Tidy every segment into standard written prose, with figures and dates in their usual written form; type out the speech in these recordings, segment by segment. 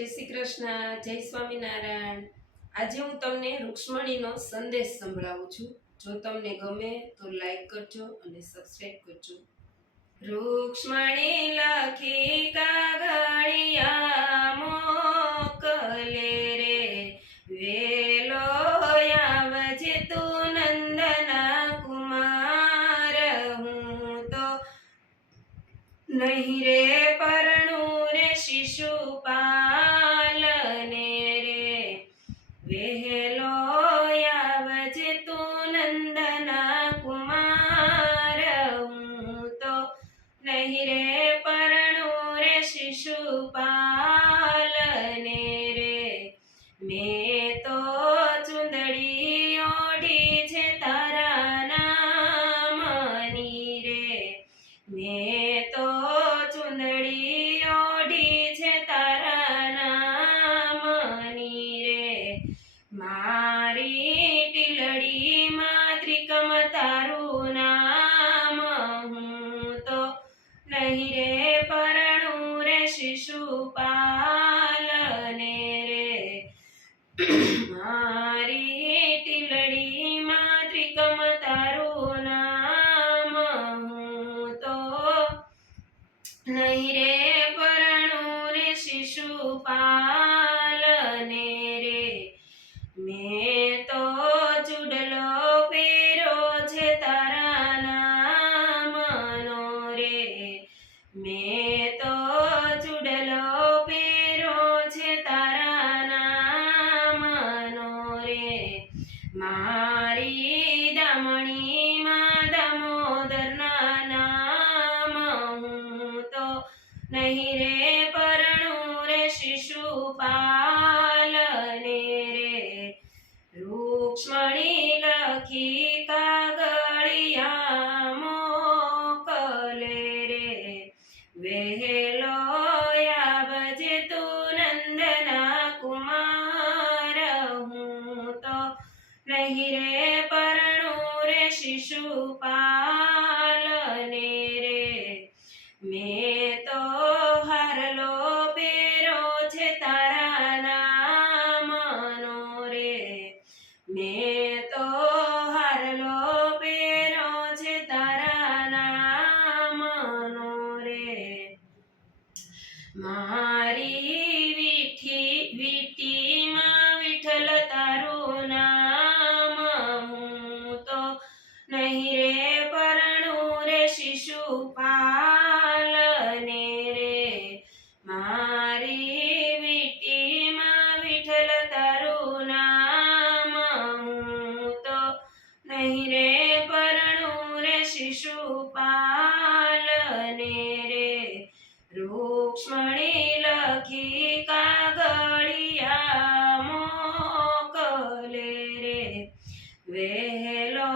જય શ્રી કૃષ્ણ, જય સ્વામિનારાયણ। આજે હું તમને રૂક્ષ્મણીનો સંદેશ સંભળાવું છું। જો તમને ગમે તો લાઈક કરજો અને સબસ્ક્રાઇબ કરજો। રૂક્ષ્મણી લખી કાગળિયા મોકલે રે, વેલો આવજે તું નંદના કુમાર, હું તો નહીં રે પરણું રે શિશુપાલને રે, વહેલો આવજે તું નંદના કુમાર, હું તો નહીં રે પરણું રે શિશુપાલને રે। મેં તો ચુંદડી ઓઢી છે તારા નામની રે, મેં તો ચુંદડી ઓઢી છે તારા નામની રે, મારી ટીલડીમાં ત્રિકમ તારું નામ, હું તો નહીં રે પરણું રે શિશુપાલને રે, મારી ટીલડીમાં ત્રિકમ તારું નામ, હું તો નહીં રે પરણું રે શિશુપાલને રે। મેં તો ચૂડલો પહેર્યો છે તારા નામનો રે, મેં તો ચૂડલો પહેર્યો છે તારા નામનો રે, મારી દામણીમાં દામોદરના નામ, હું તો નહીં રે પરણું રે શિશુપાલને રે। રૂક્ષ્મણી લખી કાગળિયા મોકલે રે, વહેલો આવજે તું નંદના કુમાર, હું તો નહીં રે પરણું રે શિશુપાલને રે। મેં તો હારલો પહેર્યો છે તારા નામનો રે, મેં તો હારલો પહેર્યો છે તારા નામનો રે, મારી વીટીમાં વિઠ્ઠલ તારું નામ, હું તો નહીં રે પરણું રે શિશુપાલને રે, મારી વીટીમાં વિઠ્ઠલ તારું નામ, હું તો નહીં રે પરણું રે શિશુપાલને રે। રૂક્ષ્મણી લખી કાગળિયા મોકલે રે, વહેલો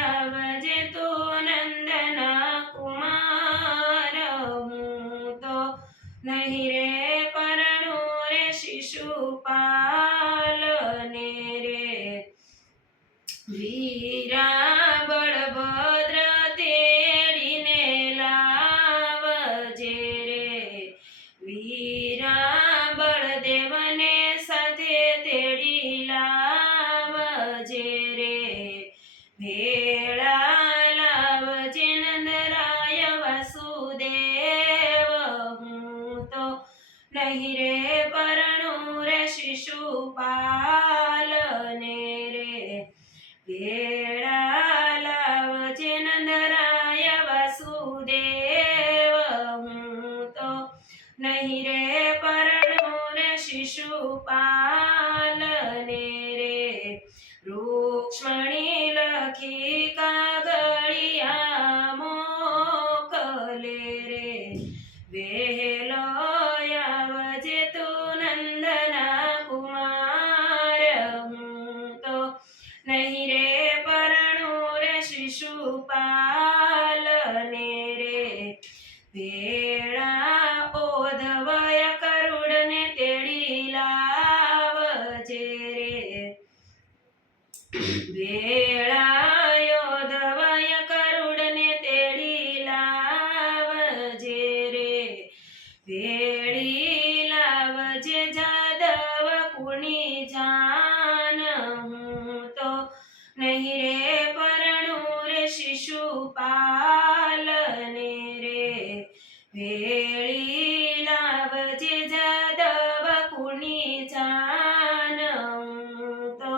આવજે તું નંદના કુમાર, હું તો નહીં રે પરણું રે શિશુપાલને રે। વીરા બળભદ્ર તેડીને લાવજે રે, વીરા બળદેવને સાથે તેડી લાવજે રે, ભેળા લાવજે નંદરાય વાસુદેવ, હું તો નહીં રે પરણું રે શિશુપાલને રે, ભેળા લાવજે નંદરાય વાસુદેવ, હું તો નહીં રે પરણું રે શિશુપાલને રે। રૂક્ષ્મણી લખી કાગળિયા મોકલે રે, વહેલો આવજે તું નંદના કુમાર, હું તો નહીં રે પરણું રે શિશુપાલને રે, ભેળા ઓધવય કરુડને તેડી લાવજે રે, ભેળા યોધવય કરુડને તેડી લાવજે રે, ભેળી લાવજે કુણી જાન હું તો નહીં રે પરણું રે શિશુપાલને રે વેળી લાવજે જાદવ કુણી જાન હું તો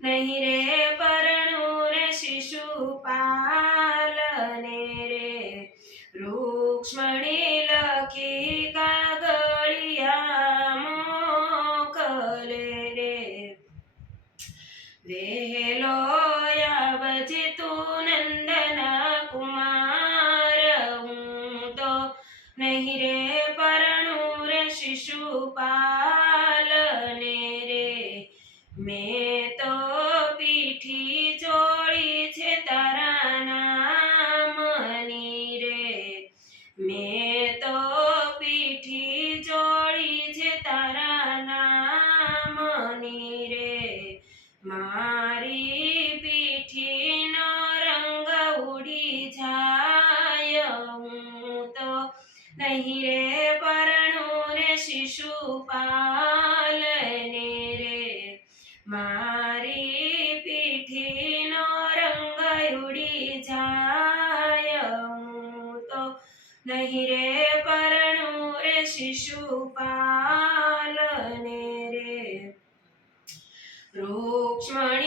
નહીં રે પરણું રે શિશુપાલને રે રૂક્ષ્મણી લખી કાગળિયા મોકલે રે વહેલો આવજે તું નંદના કુમાર હું તો નહીં રે પરણું રે શિશુપાલને રે મેં તો પીઠી ચોળી છે તારા નામની રે મેં તો પીઠી ચોળી છે તારા નામની રે મારી પીઠીનો રંગ ઉડી જાય હું તો નહીં રે પરણું રે શિશુપાલને રે મારી પીઠીનો રંગ ઉડી જાય હું તો નહીં રે પરણું રે શિશુપાલને રે રૂક્ષ્મણી